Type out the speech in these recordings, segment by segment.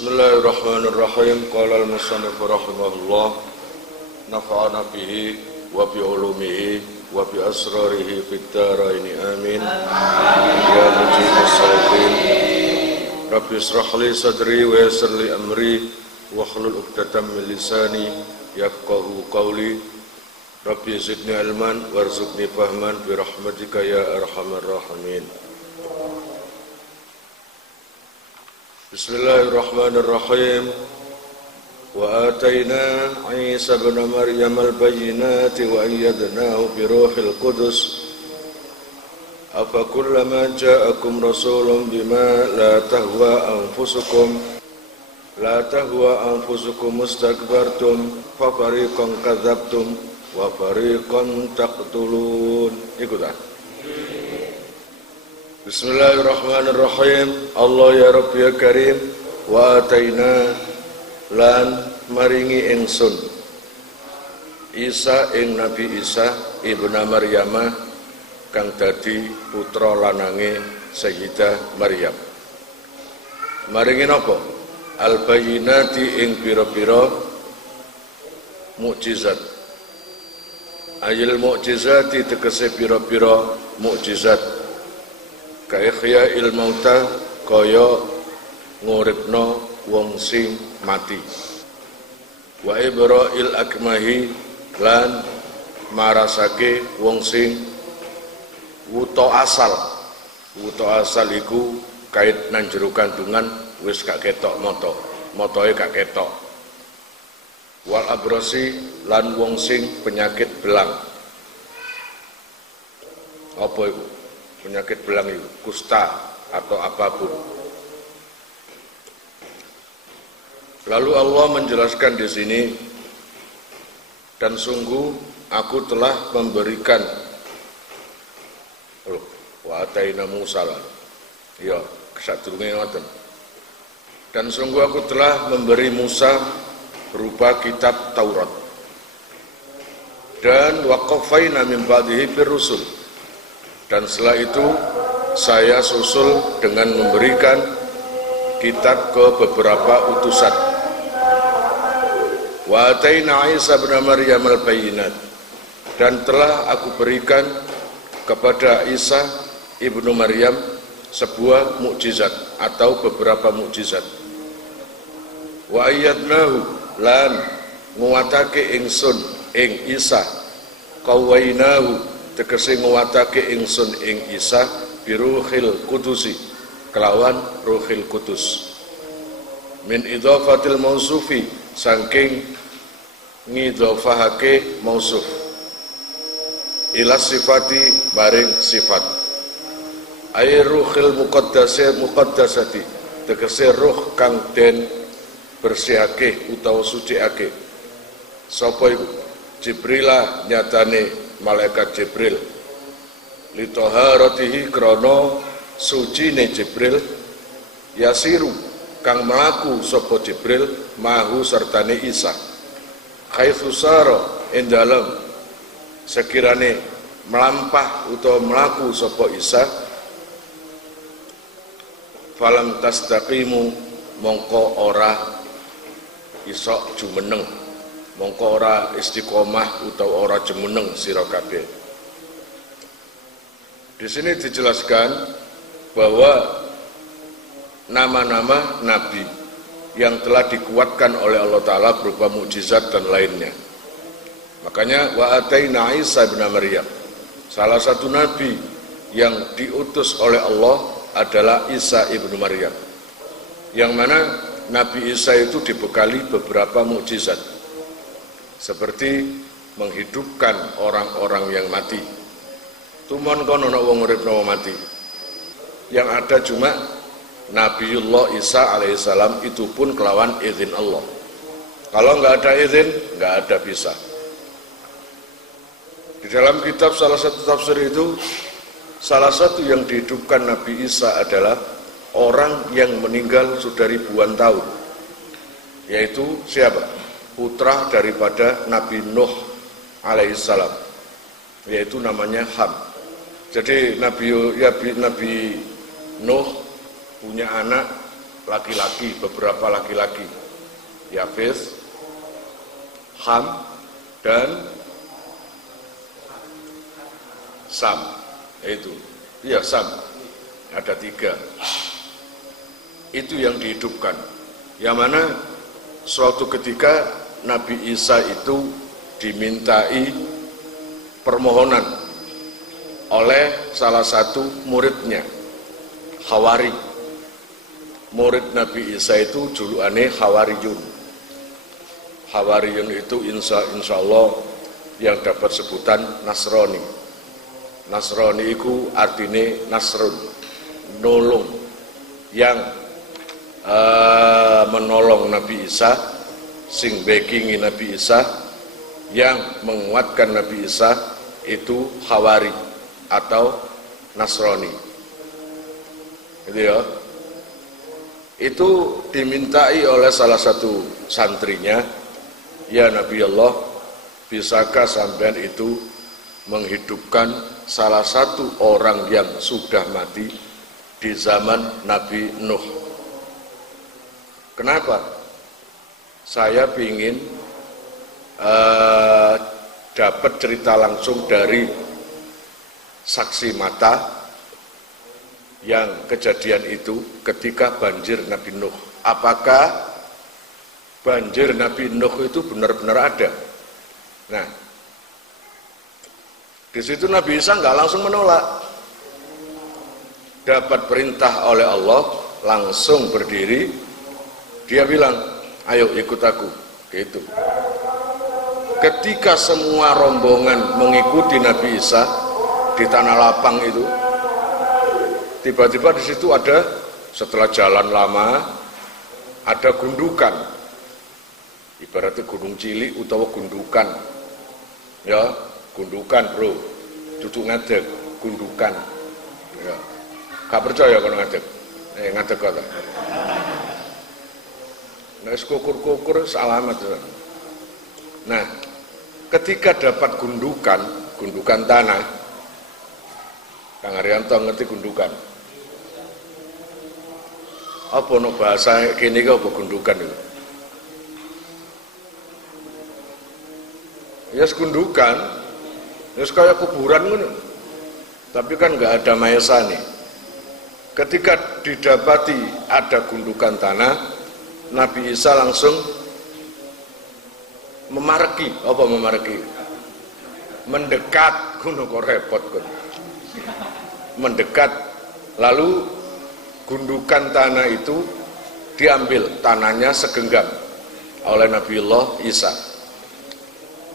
Bismillahirrahmanirrahim. Qala al-musannif rahimahullah, nafa'ana bihi wa bi ulumihi wa bi asrarihi fid dharaini amin. Ya mujibus salihin. Rabbi israh li sadri wa yassir li amri wa hlul 'uqdatam min lisani yafqahu qawli. Rabbi zidni ilman warzuqni fahman bi rahmatika ya arhamar rahimin. Bismillahirrahmanirrahim. Wa atayna Isa ibn Maryam al-bayyinati wa ayyadnahu bi ruhil qudus. Afa kullama ja'akum rasulun bima la tahwa anfusukum mustakbartum fa fariqan kadzabtum wa fariqan taqtulun. Ikutan. Bismillahirrahmanirrahim. Allah ya Rabbi ya Karim, wa ataina lan maringi ingsun Isa ing Nabi Isa ibnu Maryam kang dadi putra lanange Sayyidah Maryam. Maringi napa? Al-bayyinati ing pira-pira mukjizat. Ayil mukjizati tegese pira-pira mukjizat. Kaikhya il mauta kaya nguripno wong sing mati. Wa ibra'il akmahi lan marasake wong sing wuta asal. Wuta asal iku kait nang jero kandungan wis gak ketok motoe gak ketok. Wal abrasi lan wong sing penyakit belang. Apa iku? Penyakit belang itu, kusta atau apapun. Lalu Allah menjelaskan di sini, dan sungguh aku telah memberikan wa ataina Musa lah. Ya, kesadurunge ngoten. Dan sungguh aku telah memberi Musa berupa kitab Taurat. Dan waqafaina min ba'dihi birrusul. Dan setelah itu saya susul dengan memberikan kitab ke beberapa utusan. Wa ataina Isa ibn Maryam al-bayyinat. Dan telah aku berikan kepada Isa ibnu Maryam sebuah mukjizat atau beberapa mukjizat. Wa ayyadnahu lan nguwatake ingsun ing Isa qawainahu tegese nguwatake ingsun ing Isa biruhil kudusi kelawan ruhil kudus min idhafatil mausufi saking ngidhafahake mausuf ila sifati baring sifat ay ruhil muqaddasati tegese ruh kang den bersihake utawa suciake. Sapa iku? Jibrila nyatane malaikat Jibril li taharatihi krana sucine Jibril yasiru kang mlaku sapa Jibril mahu sertane Isa haitsu sara ing dalem sekirane melampah utawa mlaku sapa Isa falam tastaqimu mongko ora iso jumeneng, mongko ora istiqomah utawa ora jemeneng sira kabeh. Di sini dijelaskan bahwa nama-nama nabi yang telah dikuatkan oleh Allah Ta'ala berupa mukjizat dan lainnya. Makanya wa ataina Isa bin Maryam, salah satu nabi yang diutus oleh Allah adalah Isa ibnu Maryam, yang mana Nabi Isa itu dibekali beberapa mukjizat seperti menghidupkan orang-orang yang mati. Tumon kono ana wong uripno mati. Yang ada cuma Nabiullah Isa alaihissalam, itu pun kelawan izin Allah. Kalau nggak ada izin, nggak ada bisa. Di dalam kitab salah satu tafsir itu, salah satu yang dihidupkan Nabi Isa adalah orang yang meninggal sudah ribuan tahun. Yaitu siapa? Putra daripada Nabi Nuh alaihissalam, yaitu namanya Ham. Jadi Nabi Nuh punya anak laki-laki, beberapa laki-laki, Yafis, Ham, dan Sam. Itu, iya Sam, ada 3. Itu yang dihidupkan. Yang mana suatu ketika Nabi Isa itu dimintai permohonan oleh salah satu muridnya, Hawari. Murid Nabi Isa itu julukannya Hawariyun. Hawariyun itu insya Allah yang dapat sebutan Nasrani. Nasrani itu artinya Nasrun, nolong, yang menolong Nabi Isa, sing backingi Nabi Isa, yang menguatkan Nabi Isa itu Hawari atau Nasrani. Gitu ya. Itu dimintai oleh salah satu santrinya, ya Nabi Allah, bisakah sampean itu menghidupkan salah satu orang yang sudah mati di zaman Nabi Nuh? Kenapa? Saya ingin dapat cerita langsung dari saksi mata yang kejadian itu ketika banjir Nabi Nuh. Apakah banjir Nabi Nuh itu benar-benar ada? Nah, di situ Nabi Isa nggak langsung menolak. Dapat perintah oleh Allah, langsung berdiri. Dia bilang, ayo ikut aku. Gitu. Ketika semua rombongan mengikuti Nabi Isa di tanah lapang itu, tiba-tiba di situ ada, setelah jalan lama, ada gundukan. Ibaratnya gunung cilik utawa gundukan. Ya, gundukan bro, duduk ngadeg, gundukan. Ya. Gak percaya kalau ngadeg? Ngadeg kata. Nah, kukur-kukur salamat. Nah, ketika dapat gundukan tanah, Kang Arianto ngerti gundukan? Apa no bahasa kini kau gundukan itu? Ya gundukan, ya kayak kuburan kan, tapi kan nggak ada mayasani. Ketika didapati ada gundukan tanah, Nabi Isa langsung memarki, apa memarki? Mendekat, kuno kok repot kan? Mendekat, lalu gundukan tanah itu diambil, tanahnya segenggam oleh Nabiullah Isa.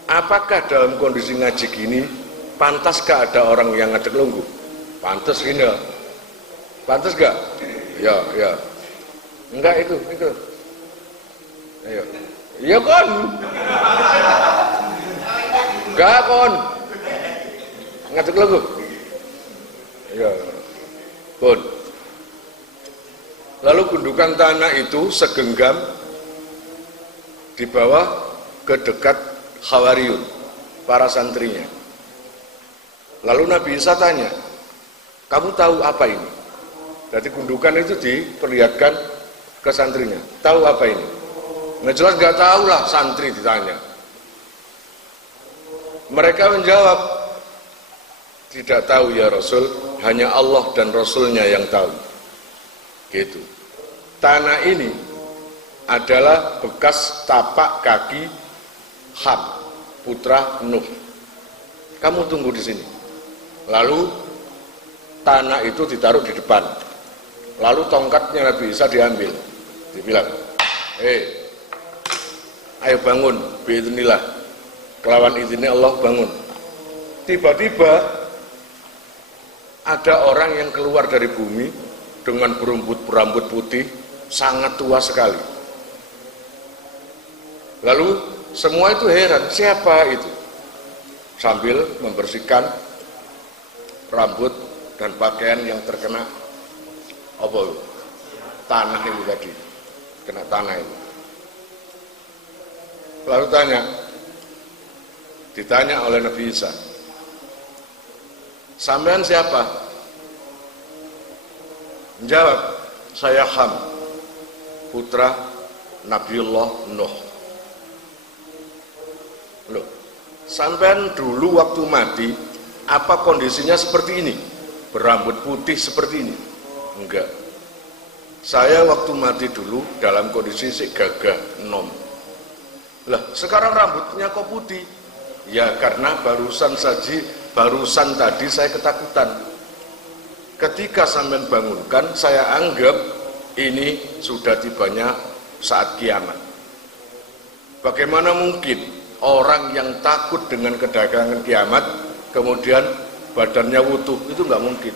Apakah dalam kondisi ngaji gini, pantaskah ada orang yang ngadeg lungguh? Pantas gini ya? Pantas gak? Ya, ya. Enggak itu. Ayo. Iya kon. Enggak kon. Ngadeg lungguh. Ya. Kon. Lalu gundukan tanah itu segenggam dibawa ke dekat Hawariyun, para santrinya. Lalu Nabi Isa tanya, kamu tahu apa ini? Jadi gundukan itu diperlihatkan ke santrinya. Tahu apa ini? Nah jelas gak tahu lah, santri ditanya. Mereka menjawab, tidak tahu ya Rasul, hanya Allah dan Rasulnya yang tahu. Gitu. Tanah ini adalah bekas tapak kaki Ham, putra Nuh. Kamu tunggu di sini. Lalu tanah itu ditaruh di depan. Lalu tongkatnya Nabi Isa diambil. Dibilang, ayo bangun, biidznillah. Kelawan izinnya Allah bangun. Tiba-tiba ada orang yang keluar dari bumi dengan berambut putih, sangat tua sekali. Lalu semua itu heran, siapa itu? Sambil membersihkan rambut dan pakaian yang terkena tanah itu tadi, kena tanah itu. Lalu ditanya oleh Nabi Isa, sampean siapa? Menjawab, saya Ham, putra Nabiullah Nuh. Loh, sampean dulu waktu mati apa kondisinya seperti ini? Berambut putih seperti ini? Enggak. Saya waktu mati dulu dalam kondisi si gagah nom. Lah, sekarang rambutnya kok putih? Ya karena barusan tadi saya ketakutan. Ketika sampean bangunkan, saya anggap ini sudah tibanya saat kiamat. Bagaimana mungkin orang yang takut dengan kedatangan kiamat kemudian badannya utuh? Itu nggak mungkin.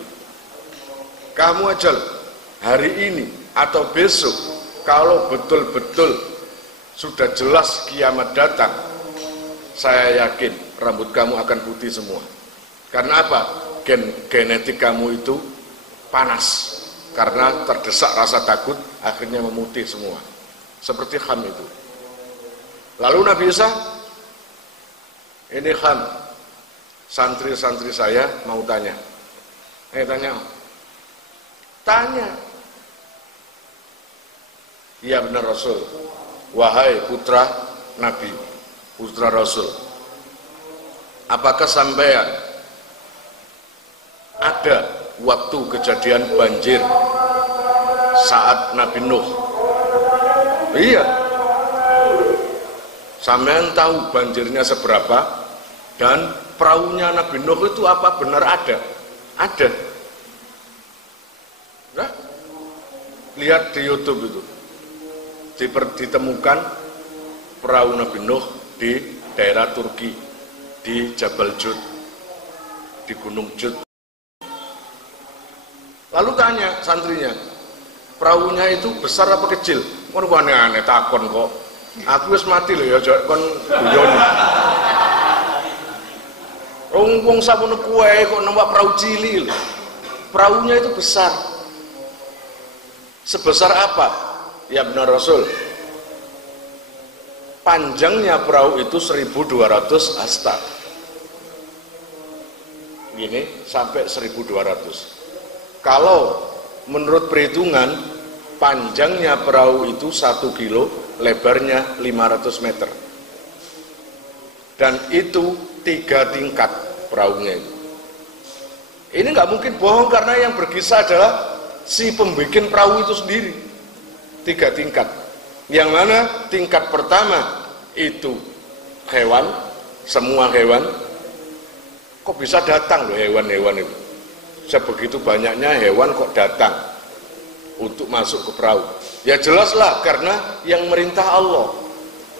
Kamu aja hari ini atau besok, kalau betul-betul sudah jelas kiamat datang, saya yakin rambut kamu akan putih semua. Karena apa? Genetik kamu itu panas, karena terdesak rasa takut, akhirnya memutih semua. Seperti Ham itu. Lalu Nabi Isa, ini Ham, santri-santri saya mau tanya. Tanya. Ya benar Rasul. Wahai putra Nabi, putra Rasul, apakah sampean ada waktu kejadian banjir saat Nabi Nuh? Iya. Sampean tahu banjirnya seberapa? Dan perahunya Nabi Nuh itu apa benar ada? Ada. Nah, lihat di YouTube itu. Ditemukan perahu Nabi Nuh di daerah Turki, di Jabal Jud, di Gunung Jud. Lalu tanya santrinya, perahunya itu besar apa kecil? Kon aneh-aneh takon kok. Aku wis mati lho ya, kon guyon. Wong sampun kuwe kok numpak perahu cilik lho. Perahunya itu besar. Sebesar apa? Ya benar Rasul. Panjangnya perahu itu 1200 hasta. Gini sampai 1200. Kalau menurut perhitungan panjangnya perahu itu 1 kilo, lebarnya 500 meter. Dan itu 3 tingkat perahunya itu. Ini nggak mungkin bohong karena yang berkisah adalah si pembikin perahu itu sendiri. 3 tingkat. Yang mana tingkat pertama itu hewan, semua hewan. Kok bisa datang loh hewan-hewan itu? Sebegitu banyaknya hewan kok datang untuk masuk ke perahu. Ya jelaslah karena yang merintah Allah.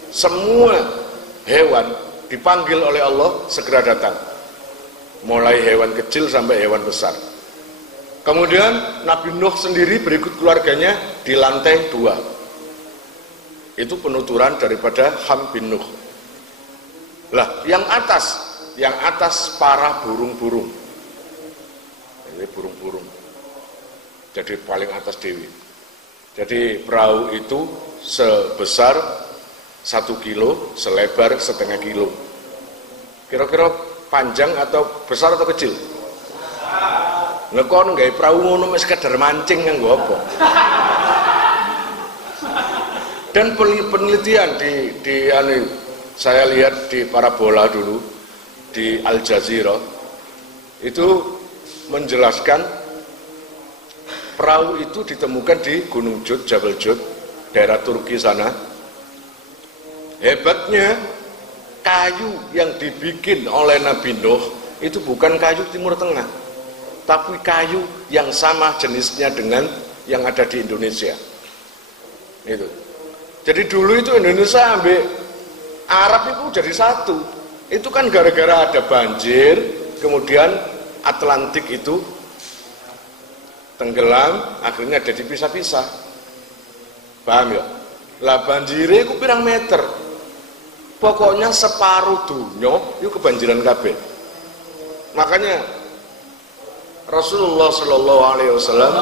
Semua hewan dipanggil oleh Allah segera datang. Mulai hewan kecil sampai hewan besar. Kemudian Nabi Nuh sendiri berikut keluarganya di lantai 2. Itu penuturan daripada Ham bin Nuh. Lah, yang atas para burung-burung. Ini burung-burung. Jadi paling atas dewi. Jadi perahu itu sebesar 1 kilo, selebar setengah kilo. Kira-kira panjang atau besar atau kecil? Ngekon gawe perahu ngono wis sekedar mancing nganggo apa? Dan penelitian saya lihat di parabola dulu di Al Jazeera itu menjelaskan perahu itu ditemukan di Gunung Jud, Jabal Jud, daerah Turki sana. Hebatnya kayu yang dibikin oleh Nabi Nuh itu bukan kayu Timur Tengah, tapi kayu yang sama jenisnya dengan yang ada di Indonesia. Itu. Jadi dulu itu Indonesia ambil Arab itu jadi satu. Itu kan gara-gara ada banjir, kemudian Atlantik itu tenggelam, akhirnya jadi pisah-pisah. Paham ya? Lah banjirnya itu pirang meter. Pokoknya separuh dunia itu kebanjiran kabeh. Makanya Rasulullah Shallallahu Alaihi Wasallam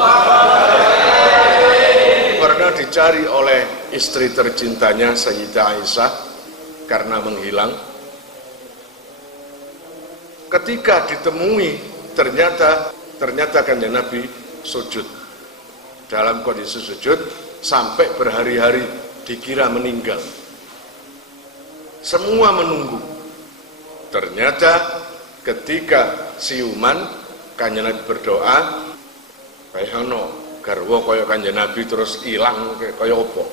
pernah dicari oleh istri tercintanya Sayyidah Aisyah karena menghilang. Ketika ditemui ternyata kanjeng Nabi sujud. Dalam kondisi sujud sampai berhari-hari dikira meninggal. Semua menunggu. Ternyata ketika siuman Kanjeng Nabi berdoa, bayangno garwa kaya Kanjeng Nabi terus hilang kaya apa?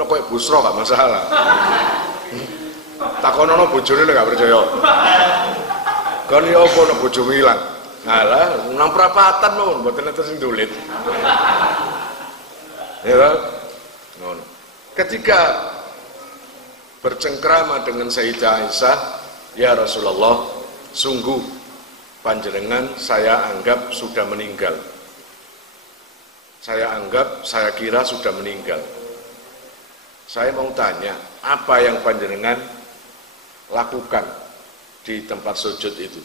No kaya busra gak masalah. Takonono bojone gak percaya. Kan ya apa no bojomu hilang? Alah, nang prapatan mawon mboten enten sing dolit. Ya, ngono. Ketika bercengkrama dengan Sayyidah Aisyah, ya Rasulullah, sungguh panjenengan saya anggap sudah meninggal. Saya kira sudah meninggal. Saya mau tanya, apa yang panjenengan lakukan di tempat sujud itu?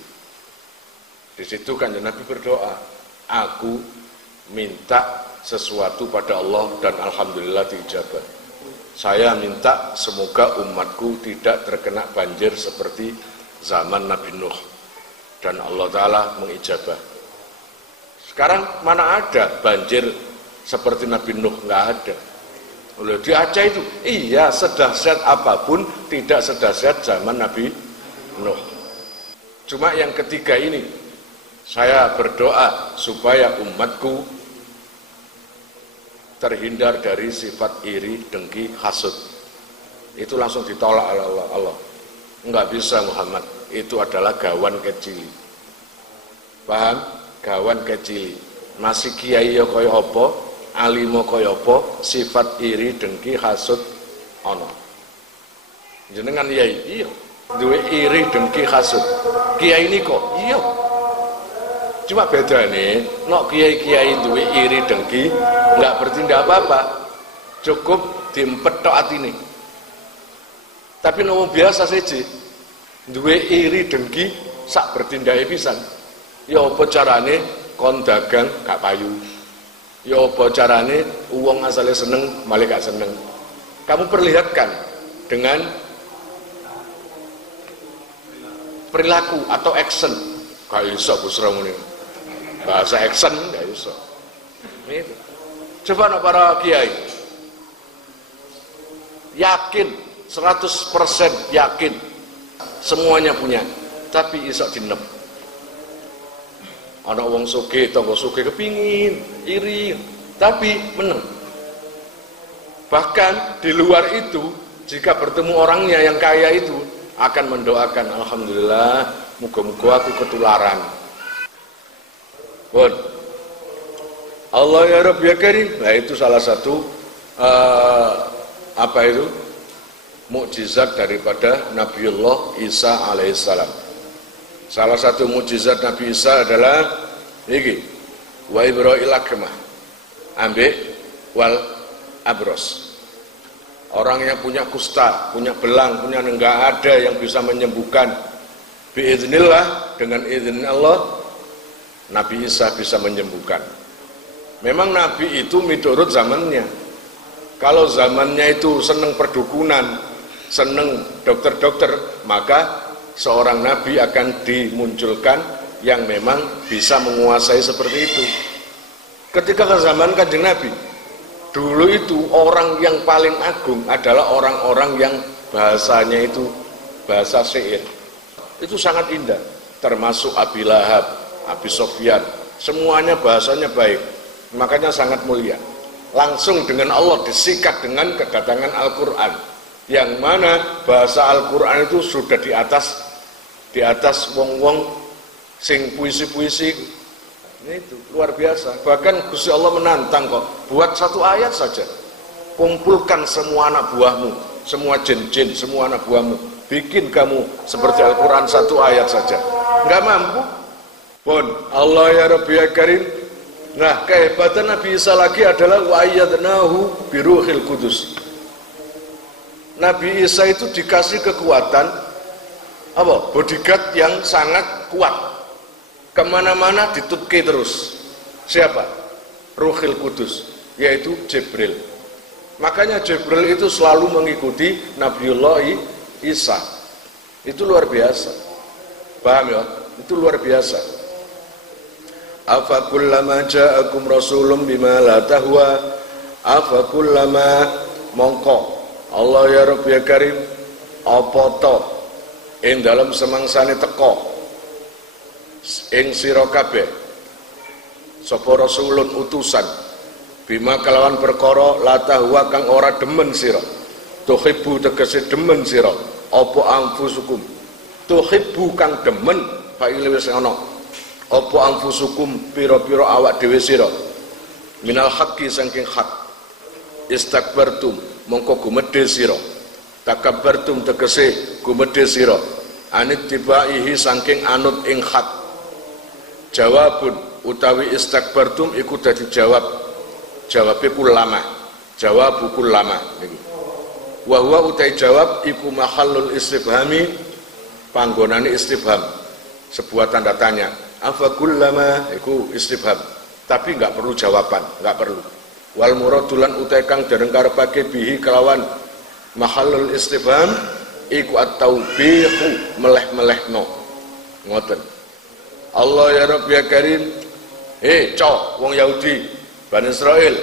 Di situ Kanjeng Nabi berdoa, aku minta sesuatu pada Allah dan alhamdulillah diijabah. Saya minta semoga umatku tidak terkena banjir seperti zaman Nabi Nuh, dan Allah Ta'ala mengijabah. Sekarang mana ada banjir seperti Nabi Nuh? Nggak ada. Oleh di Aceh itu, iya, sedahsyat apapun tidak sedahsyat zaman Nabi Nuh. Cuma yang ketiga ini, saya berdoa supaya umatku terhindar dari sifat iri, dengki, hasud. Itu langsung ditolak oleh Allah. Enggak bisa Muhammad, itu adalah gawan kecil. Paham? Gawan kecil. Masih kiai ya kaya apa, alimo kaya apa, sifat iri, dengki, hasud ono. Jenengan yai, iya. Duwe iri, dengki, hasud. Kiai ini kok, iya. Cuma beda nih, nok kiai-kiai duwe iri dengki nggak bertindak apa-apa, cukup diempet tok atine. Tapi nomo biasa saja, duwe iri dengki sak bertindak pisan. Ya apa carane kon dagang gak payu? Ya apa carane uang asale seneng malah gak seneng? Kamu perlihatkan dengan perilaku atau action. Gak iso busra ngene. Bahasa action gak iso. Itu. Coba nak para kiai. Yakin 100% yakin semuanya punya, tapi iso dinep. Ana wong sugih, tangga sugih kepingin, iri, tapi meneng. Bahkan di luar itu, jika bertemu orangnya yang kaya itu, akan mendoakan, alhamdulillah, muga-muga aku ketularan. Bon. Allah ya Rabb ya Karim. Nah, itu salah satu mukjizat daripada Nabiullah Isa alaihissalam. Salah satu mukjizat Nabi Isa adalah iki, wa ibra'il akmah, ambek wal abros. Orang yang punya kusta, punya belang, punya enggak ada yang bisa menyembuhkan. Biiznillah, dengan izin Allah, Nabi Isa bisa menyembuhkan. Memang Nabi itu menurut zamannya. Kalau zamannya itu seneng perdukunan, seneng dokter-dokter, maka seorang Nabi akan dimunculkan yang memang bisa menguasai seperti itu. Ketika ke zaman Kanjeng Nabi, dulu itu orang yang paling agung adalah orang-orang yang bahasanya itu bahasa syair. Itu sangat indah, termasuk Abi Lahab, Abi Sofyan, semuanya bahasanya baik, makanya sangat mulia. Langsung dengan Allah disikat dengan kedatangan Al-Quran, yang mana bahasa Al-Quran itu sudah di atas wong-wong sing puisi-puisi. Ini itu luar biasa. Bahkan Gusti Allah menantang kok, buat satu ayat saja, kumpulkan semua anak buahmu, semua jin-jin, semua anak buahmu, bikin kamu seperti Al-Quran satu ayat saja. Nggak mampu. Pun Allah ya Rabbi ya Karim. Nah, kehebatan Nabi Isa lagi adalah wa ayyadnahu biruhil qudus. Nabi Isa itu dikasih kekuatan apa? Bodyguard yang sangat kuat. Kemana-mana ditutki terus. Siapa? Ruhil Qudus, yaitu Jibril. Makanya Jibril itu selalu mengikuti Nabiullah Isa. Itu luar biasa. Paham ya? Itu luar biasa. Afa kullama ja'akum rasulun bima la tahwa Afa kullama mongko Allah ya Rabb ya Karim apa to ing dalem semangsane teka ing sira kabeh sapa rasulun utusan bima kalawan perkara latahwa kang ora demen sira tuhibbu tegese demen sira apa anfusukum tuhibbu kang demen faile wis ana apa anfusukum pira-pira awak dhewe sira minal haqqi saking hak istakbartum mongko gumedhe sira takabbartum tegese gumedhe sira anit tibaihi saking anut ing hak jawabun utawi istakbartum iku dadi jawabe kulama jawab kulama niku wa huwa utai jawab iku mahallul istifhami panggonane istifham sebuah tanda tanya afa kullama iku istifham tapi enggak perlu jawaban enggak perlu wal muradulan utai kang dereng karepake bihi kelawan mahallul istifham iku at-taubihu meleh-melehno ngoten Allah ya Rabb ya Karim wong Yahudi Bani Israil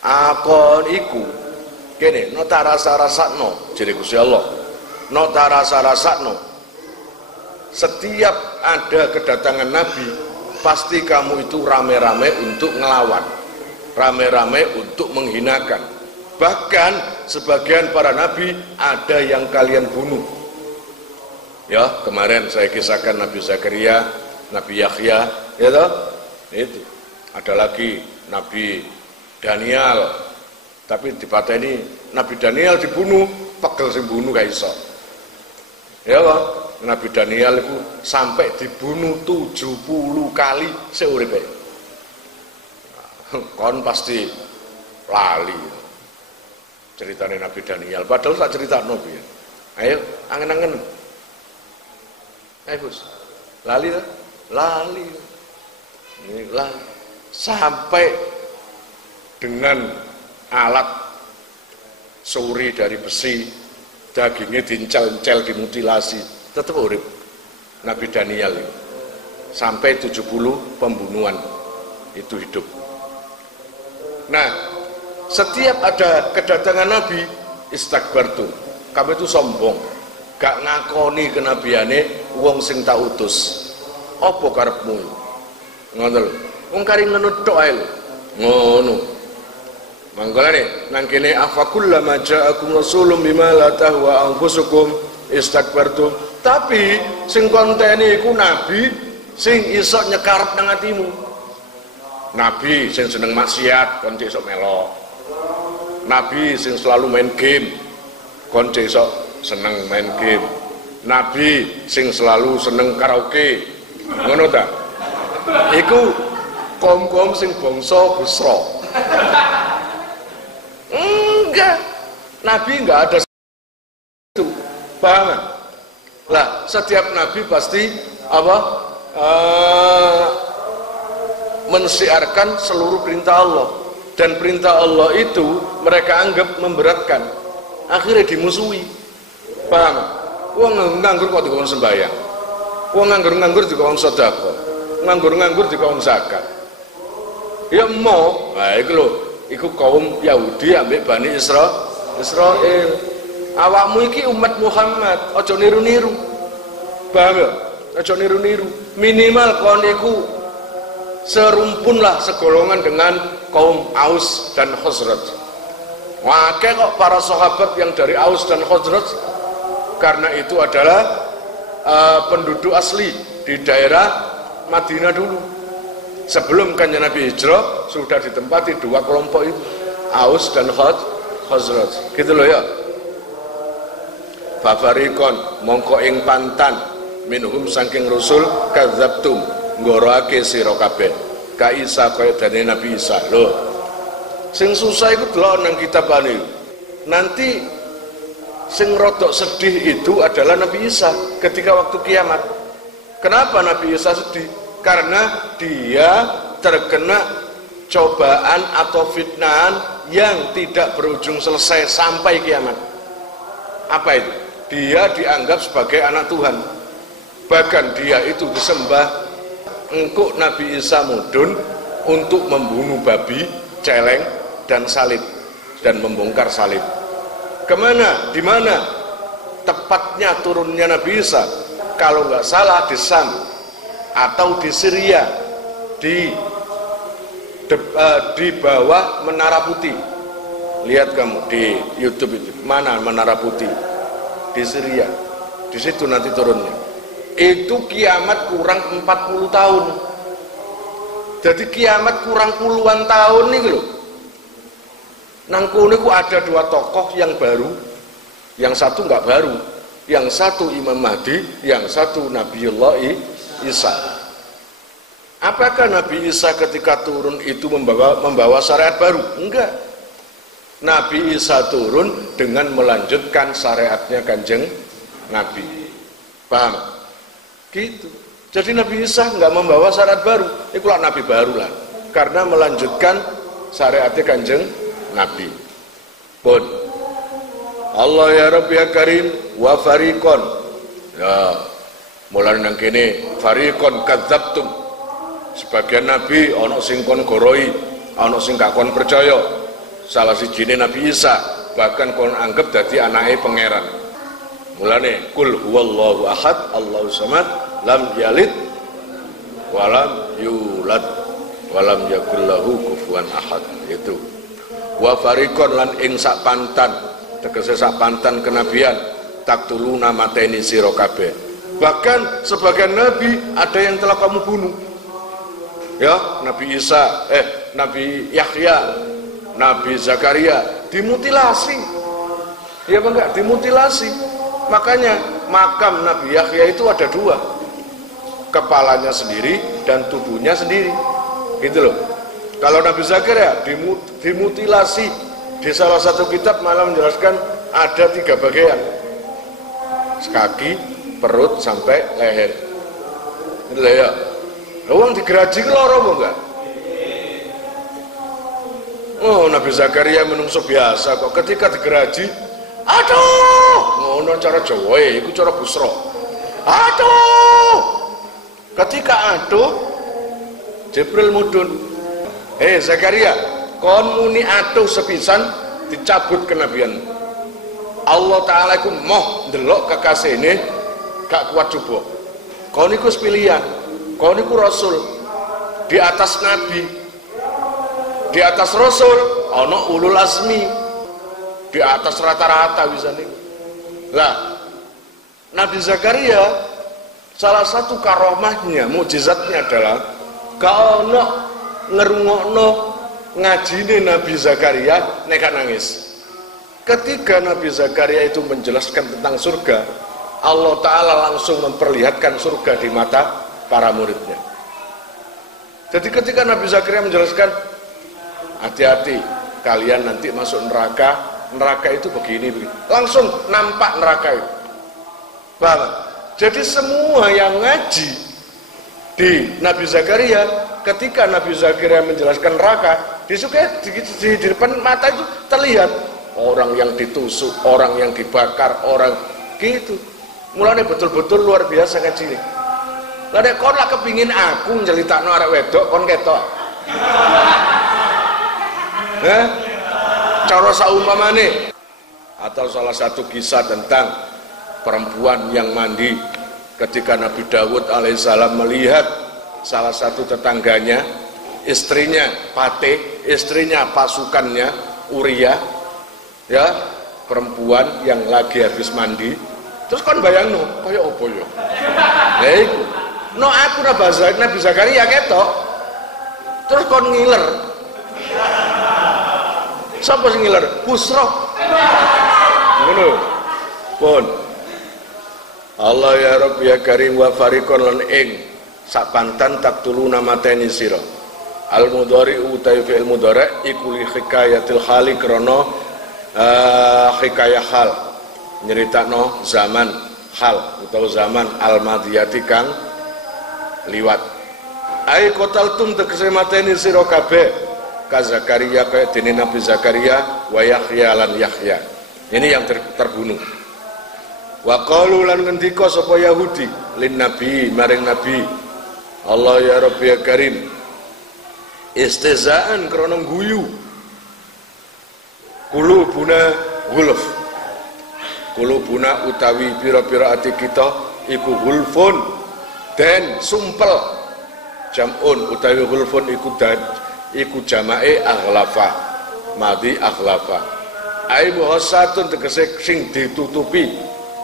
akon iku kene no ta rasa-rasakno jere Gusti Allah no ta rasa-rasakno setiap ada kedatangan Nabi pasti kamu itu rame-rame untuk ngelawan rame-rame untuk menghinakan bahkan sebagian para Nabi ada yang kalian bunuh ya kemarin saya kisahkan Nabi Zakaria Nabi Yahya ya toh itu ada lagi Nabi Daniel tapi dipateni Nabi Daniel dibunuh pegel sing bunuh gak iso ya toh Nabi Daniel itu sampai dibunuh 70 kali seuripe kon pasti lali ceritanya Nabi Daniel padahal tak cerita Nabi ya. Ayo angen-angen ayo Gus lali lah lali ini lali sampai dengan alat suri dari besi dagingnya dincel-incel dimutilasi tetap urip Nabi Daniel ini. Sampai 70 pembunuhan itu hidup. Nah setiap ada kedatangan Nabi istakbartum kamu itu sombong gak ngakoni kenabiane wong sing tak utus apa karepmu ngono lho wong kari ngono tok ae lho ngono manggalane nang kene afakullama ja'akum rasulun bima la tahwa anfusukum istakbartum tapi sing kontene iku nabi sing iso nyekarep nang atimu nabi sing seneng maksiat kon iso melok nabi sing selalu main game kon iso seneng main game nabi sing selalu seneng karaoke ngono ta iku kom-kom sing bangsa busra enggak nabi enggak ada itu paham lah setiap nabi pasti apa mensiarkan seluruh perintah Allah dan perintah Allah itu mereka anggap memberatkan akhirnya dimusuhi paham wong nganggur kok dikon sembahyang wong nganggur dikon sedekah nganggur dikon zakat ya mau nah iku lho iku kaum Yahudi ambek Bani Israil awakmu iki umat Muhammad aja niru-niru paham ya aja niru-niru minimal kon iku serumpunlah segolongan dengan kaum Aus dan Khazraj. Wakil kok para sahabat yang dari Aus dan Khazraj karena itu adalah penduduk asli di daerah Madinah dulu. Sebelum kanjeng Nabi hijrah sudah ditempati dua kelompok itu, Aus dan Khazraj. Gitu loh ya. Fafarikon mongko ing pantan minhum saking rusul kadzabtum ngoroake sira kabeh ka Isa kaya dene Nabi Isa lho sing susah iku delok nang kitabane nanti sing rodok sedih itu adalah Nabi Isa ketika waktu kiamat kenapa Nabi Isa sedih karena dia terkena cobaan atau fitnahan yang tidak berujung selesai sampai kiamat apa itu dia dianggap sebagai anak Tuhan bahkan dia itu disembah engkau Nabi Isa mudun untuk membunuh babi celeng dan salib dan membongkar salib. Kemana? Di mana tepatnya turunnya Nabi Isa? Kalau nggak salah di Sam atau di Syria, di bawah Menara Putih. Lihat kamu di YouTube itu, mana Menara Putih? Di Syria. Di situ nanti turunnya. Itu kiamat kurang 40 tahun. Jadi kiamat kurang puluhan tahun nih loh. Nang kono ku ada dua tokoh yang baru, yang satu nggak baru, yang satu Imam Mahdi, yang satu Nabiullah Isa. Apakah Nabi Isa ketika turun itu membawa syariat baru? Enggak. Nabi Isa turun dengan melanjutkan syariatnya Kanjeng Nabi. Paham? Gitu. Jadi Nabi Isa nggak membawa syariat baru. Itulah Nabi baru lah. Karena melanjutkan syariatnya Kanjeng Nabi. Pun Allah ya Rabbi ya Karim wa fariqon. Ya, mulai nang kene fariqon kadzabtum. Sebagian nabi ana sing kon goroi, ana sing gak kon percaya. Salah sijine Nabi Isa bahkan kon anggap dadi anake pangeran. Mulane kul huwallahu ahad, Allahus samad, lam yalid walam yulad walam yakul lahu kufuwan ahad. Itu. Wa fariqon lan ing sak pantan, tegese sak pantan kenabian, taktuluna mateni sira kabeh. Bahkan sebagian nabi ada yang telah kamu bunuh. Ya, Nabi Isa, Nabi Yahya, Nabi Zakaria dimutilasi. Ya apa enggak? Dimutilasi. Makanya makam Nabi Yahya itu ada dua. Kepalanya sendiri dan tubuhnya sendiri. Gitu loh. Kalau Nabi Zakaria dimutilasi, di salah satu kitab malah menjelaskan ada 3 bagian, kaki, perut sampai leher. Itu ya. Uang digeraji loro apa enggak? Oh, Nabi Zakaria menungso biasa kok, ketika digeraji, aduh, ngono cara Jawa iku cara busra. Aduh. Ketika aduh, Jibril mudun. Zakaria, kon muni atuh sepisan dicabut kenabian. Allah Ta'ala iku moh ndelok kekasihne gak kuat coba. Kon iku pilihan, kon iku rasul. Di atas nabi, di atas rasul ana ulul azmi. Di atas rata-rata bisa nih. Lah, Nabi Zakaria salah satu karomahnya, mukjizatnya adalah kaono ngerungokno ngajine Nabi Zakaria nekat nangis. Ketika Nabi Zakaria itu menjelaskan tentang surga, Allah Ta'ala langsung memperlihatkan surga di mata para muridnya. Jadi ketika Nabi Zakaria menjelaskan, hati-hati kalian nanti masuk neraka, neraka itu begini, langsung nampak neraka itu. Paham? Jadi semua yang ngaji di Nabi Zakaria, ketika Nabi Zakaria menjelaskan neraka, di depan mata itu terlihat orang yang ditusuk, orang yang dibakar, orang gitu. Mulanya betul-betul luar biasa ngaji ini. Lah nek kon lah kepingin aku njelitakno arek wedok kon ketok. Cara saumpamane, atau salah satu kisah tentang perempuan yang mandi ketika Nabi Dawud alaihissalam melihat salah satu tetangganya, istrinya Patih, istrinya pasukannya Uria, ya, perempuan yang lagi habis mandi. Terus kon bayangno kaya opo ya? Lha iku no aku Nabi Zakaria ketok. Terus kon ngiler. Sapa sing ngiler? Busra. Ngono. Pun Allah ya Rabbi ya Karim wa fariqon lan ing sak pantan taktuluna mateni sira. Al mudhari utai fi'il mudhari iku li hikayatil hali krana hikayah hal, nyeritakno zaman hal utawa zaman al madiyati kang liwat. Ai qataltum tegese mateni sira kabeh ka Zakaria kaya dene Nabi Zakaria wa Yahya lan Yahya. Ini yang terbunuh. Wa qalu lan ngendika sapa Yahudi lin nabi maring nabi, Allah ya Rabbi ya Karim, istizaan krana guyu Kulubuna gulf. Kulubuna utawi pira-pira ati kita iku gulfun dan sumpel. Jam'un utawi gulfun iku jamae aghlafa. Madi aghlafa. Ai muhassatun tegese sing ditutupi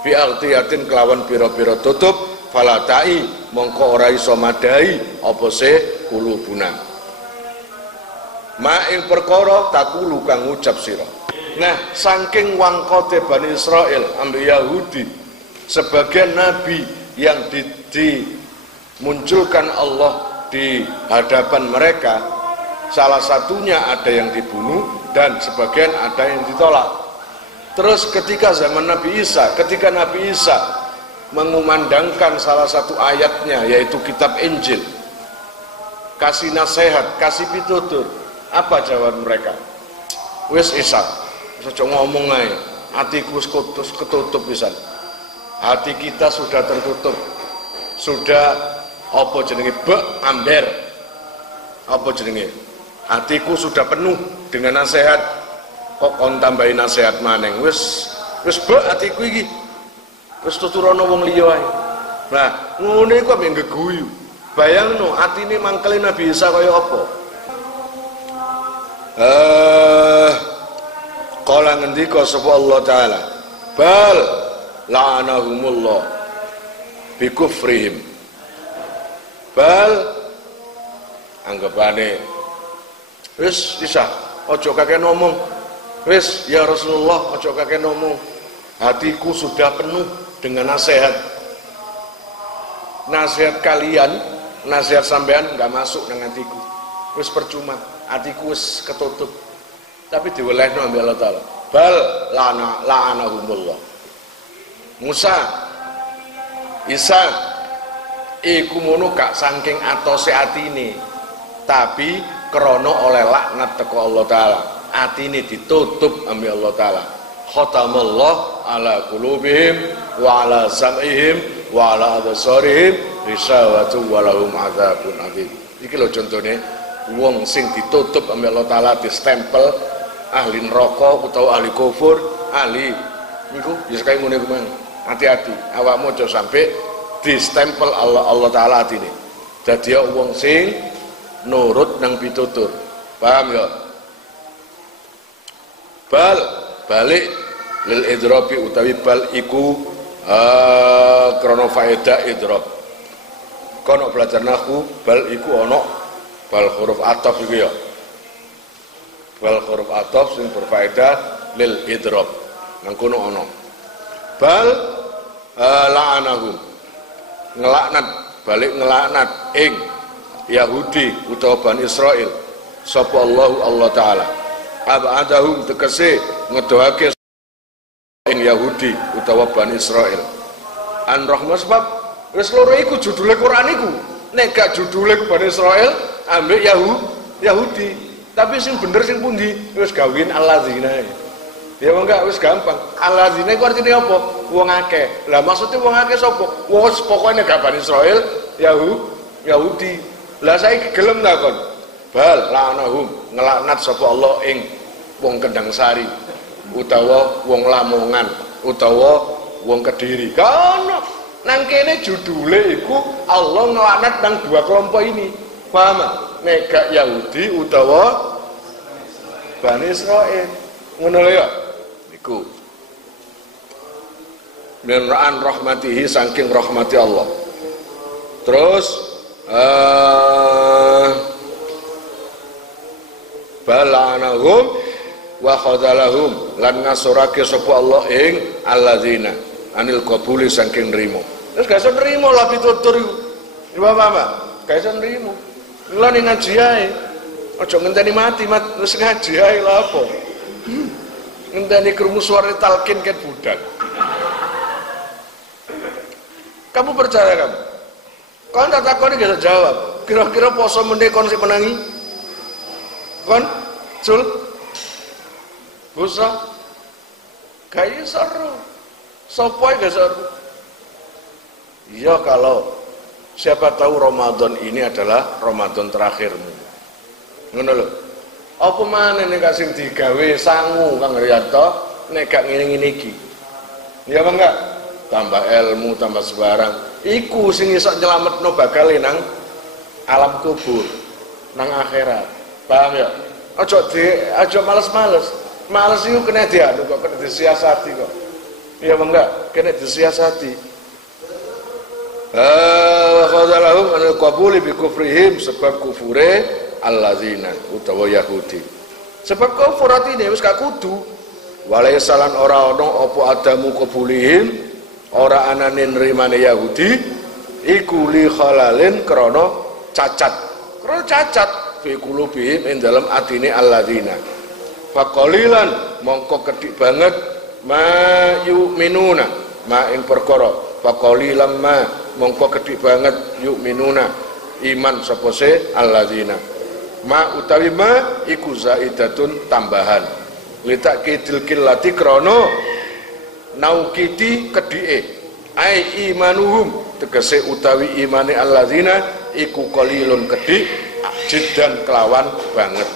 bi artiyatin kelawan pira-pira tutup falatai mongko ora iso madai apa se kulubuna. Ma ing perkara takulu kang ngucap sira. Nah, saking wangkote Bani Israel ambil Yahudi, sebagian nabi yang dimunculkan Allah di hadapan mereka, salah satunya ada yang dibunuh dan sebagian ada yang ditolak. Terus ketika zaman Nabi Isa, ketika Nabi Isa mengumandangkan salah satu ayatnya yaitu kitab Injil, kasih nasihat, kasih pitutur, apa jawaban mereka? Wis Isa, saja ngomong aja, hatiku ketutup pisan. Hati kita sudah tertutup, sudah apa jenenge amber, apa jenenge? Hatiku sudah penuh dengan nasihat, kok kon tambahin nasihat maneng, wis hatiku iki, wis tuturono wong liya ae. Nah, ngono iku ambek geguyu. Bayangno atine mangkele Nabi Isa kaya apa? Kala ngendika sapa Allah taala, bal la'anahumullah bi kufrihim. Bal anggapane wis Isa, ojo kakek ngomong. Wis ya Rasulullah, ojo kakek ngomong. Hatiku sudah penuh dengan nasihat. Nasihat kalian, nasihat sampean enggak masuk dengan hatiku. Wis percuma, hatiku wis ketutup. Tapi diwelehno ambil Allah taala. Bal la'anahumullah. Musa, Isa iku ngono gak saking atose atine, tapi krana oleh laknat teko Allah taala. Atine ditutup ambil Allah taala. Khatamallah ala qulubihim wa ala sam'ihim wa ala absarihim risawatu wa lahum adzabun adzim. Iki lho contone wong sing ditutup ambil Allah taala distempel ahli neraka utawa ahli kufur, ahli niku ya kaya ngene kuwi. Hati-hati, awakmu aja sampai distempel Allah taala atine. Dadi wong sing nurut nang pitutur. Paham ya? Bal balik lil idrabi utawi bal iku krana faedah idrob. Kono belajar nahwu bal iku ana bal huruf ataf iku ya. Bal huruf ataf sing berfaedah lil idrob. Nang kono ana. Bal la'anahum. Ngelaknat, balik ngelaknat ing Yahudi utawa Bani Israel. Sapa Allah taala. Abadahum tegese ngedohake ing Yahudi utawa Bani Israel. An rahmah sebab wis loro iku judule Quran iku. Nek gak judule Bani Israel ambek Yahudi. Tapi sing bener sing pundi? Wis gawin alladzina. Ya enggak wis gampang. Alladzina iku artine apa? Wong akeh. Lah maksudnya wong akeh sapa? Wong pokoknya gak Bani Israel, Yahudi. Lah saiki gelem ta kon? Bal la'anahum, ngelaknat sapa Allah ing wong Kendang Sari utawa wong Lamongan utawa wong Kediri. Kono nang kene judule iku Allah ngelaknat nang dua kelompok ini. Paham? Nek gak Yahudi utawa Bani Israel. Ngono lho ya. Niku. Min ra'an rahmatihi saking rahmati Allah. Terus balanahum wa khadalahum lan ngasorake sapa Allah ing alladzina anil qabuli saking nrimo. Terus gak iso nrimo lah pitutur iku. Apa? Gak iso nrimo. Lan ngaji ae. Aja ngenteni mati, wis ngaji ae lha apa. Ngenteni krungu suara talqin ket budak. Kamu percaya kamu? Kon tak takoni gak bisa jawab. Kira-kira poso meneh kon sik menangi? Kon Sul? Busa? Kayak seru. Sopo gak seru? Iya kalau siapa tahu Ramadan ini adalah Ramadan terakhirmu. Ngono lho. Apa maneh nek gak sing digawe sangu Kang Riyanto nek gak ngene-ngene iki. Ya apa enggak? Tambah ilmu, tambah sembarang. Iku sing iso nyelametno bakal nang alam kubur, nang akhirat. Paham ya? Aja males-males. Males iku kena dianu kok, kena disiasati kok. Iya apa enggak? Kena disiasati. Khadzalahum anil qabuli bi kufrihim, sebab kufure alladzina utawa Yahudi. Sebab kufur atine wis gak kudu. Walaisalan ora ana apa adamu qabulihim, ora anane nrimane Yahudi iku li khalalin krana cacat. Krana cacat fi qulubihim ing dalem atine alladzina. Faqalilan mongko kedhik banget ma yu'minuna ma ing perkara faqalilan ma mongko kedhik banget yu'minuna iman sapa se alladzina ma utawi ma iku zaidatun tambahan litak kidil kilati krana naukiti kedhike ai imanuhum tegese utawi imane alladzina iku qalilun kedhik jiddan kelawan banget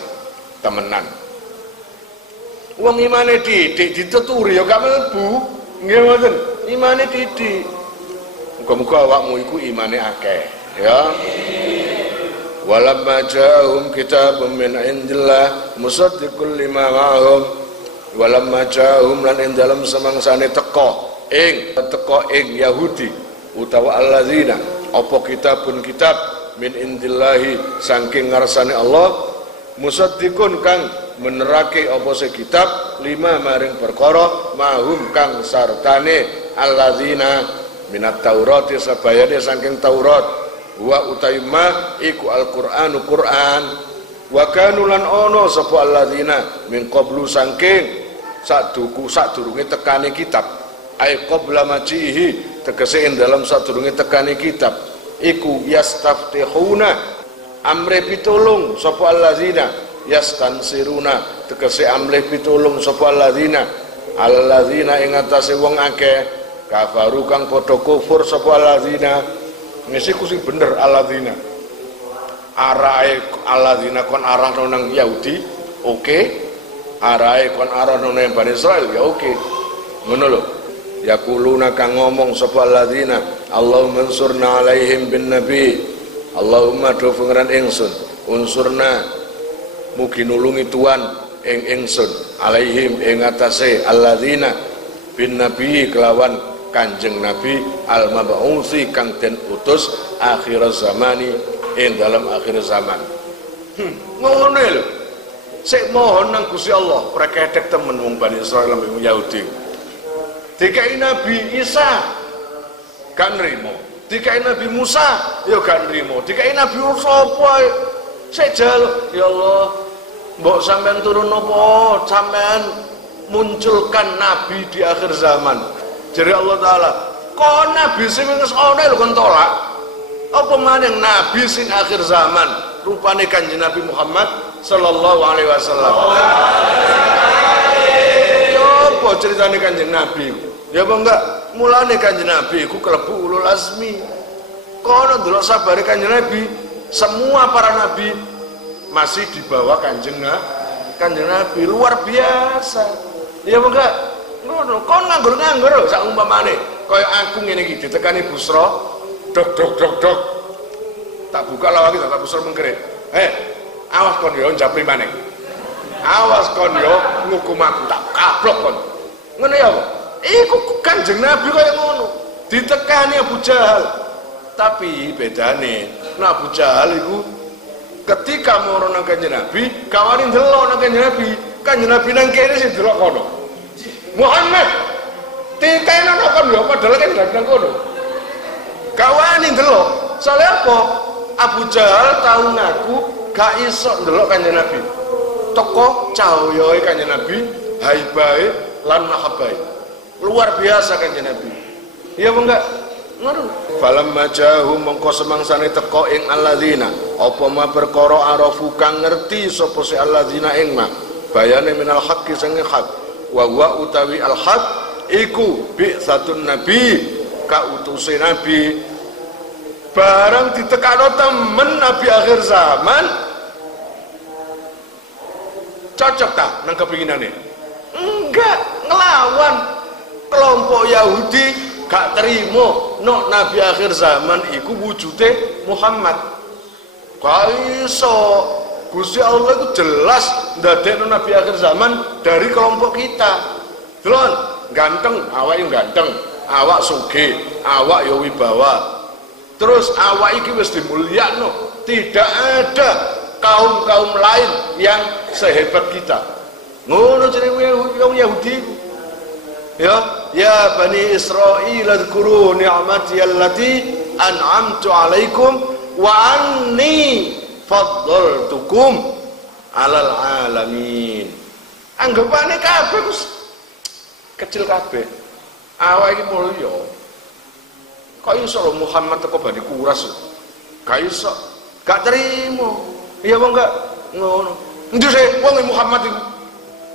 temenan. Wong imane didik diteturi ya gak mlebu. Nggih mboten. Imane didik. Muga-muga awakmu iku imane akeh, ya. Walamma ja'ahum kitabun min indillah musaddiqul lima ma'ahum. Walamma ja'ahum lan ing dalem semangsane teka ing Yahudi utawa alladzina apa kitabun kitab min indillahi saking ngarsane Allah musaddiqun kang menerake apa se kitab lima maring perkara mahum kang sartane alladzina minat taurati sabayane saking Taurat wa utaima iku alquranu Quran wa kanu lan ono sapa alladzina min qablu saking sadurunge tekane kitab ai qabla majihi tegese ing dalam sadurunge tekane kitab iku yastaftihuna amre pitulung sapa alladzina yastansiruna tegese amlih pitulung sapa alladzina ing atase wong akeh kafaru kang padha kufur sapa alladzina ngisi ku sing bener alladzina arae alladzina kon arahno nang Yahudi oke arae kon arahno nang Bani Israil ya oke ngono lho yaquluna kang ngomong sapa alladzina Allahumma ansurna alaihim bin nabi Allahumma do pangeran ingsun unsurna mugi nulungi Tuhan ing ingsun alaihim ing atase alladzina bin nabi kelawan kanjeng nabi al mab'uthi kang den utus akhir zamani ing dalam akhir zaman. Ngono lho. Sik mohon nang Gusti Allah prekedek temen wong Bani Israil lan wong Yahudi. Dikai Nabi Isa gak nrimo, dikai Nabi Musa ya gak nrimo, dikai Nabi sapa sik jaluk ya Allah mbok sampean turun apa sampean munculkan nabi di akhir zaman. Jadi Allah Ta'ala kok nabi sing wis ana lho kon tolak apa maneh nabi sing akhir zaman rupane kanjeng Nabi Muhammad sallallahu alaihi wasallam. Ya apa ceritane kanjeng Nabi ya apa enggak mulane kanjeng Nabi iku kelebu ulul azmi kono ndelok sabare kanjeng Nabi semua para nabi masih di bawah kanjeng Nabi luar biasa. Ya apa enggak? Ngono, kon nganggur sak umpamane kaya aku ngene iki ditekani busra, dok. Tak buka lawang tak busra mengkeret. Awas kon yo njapri maneh. Awas kon yo ngukum aku tak kablok kon. Ngono ya. Iku kanjeng Nabi kaya ngono. Ditekani Abu Jahal. Tapi bedane, Abu Jahal iku ketika moro nang kanjeng Nabi, kawani ndelok nang kanjeng Nabi. Kanjeng Nabi nang kene sing delok kono. Muhammad titene nang kono padahal kan nang kono. Kawani ndelok. Soale apa? Abu Jahal tahu ngaku gak iso ndelok kanjeng Nabi. Teko cahayae kanjeng Nabi, haibae lan mahabbae. Luar biasa kanjeng Nabi. Iya apa enggak? Ngono. Falam majahu mongko semangsane teko ing alladzina apa ma perkara arafu kang ngerti sapa si alladzina ing ma bayane minal haqqi sing hak wa huwa utawi al haq iku bi satun nabi kautuse nabi barang ditekano temen nabi akhir zaman Cocok tak nang kepinginane? Enggak, ngelawan. Kelompok Yahudi gak terima no nabi akhir zaman iku wujude Muhammad. Gak iso. Gusti Allah itu jelas ndadekno nabi akhir zaman dari kelompok kita. Delon, ganteng, awak yang ganteng, awak sugih, awak yo wibawa. Terus awak iki wis dimulyakno. Tidak ada kaum-kaum lain yang sehebat kita. Ngono jenenge wong Yahudi. Ya Bani Israil adhkuru ni'mati allati an'amtu alaikum wa anni faddaltukum 'alal alamin. Anggapane kabeh kecil kabeh. Awak iki mulya. Kok iso Muhammad teko Bani Kuras? Gak iso. Gak terima. Iya apa enggak? Ngono. Endi sih wong Muhammad iku?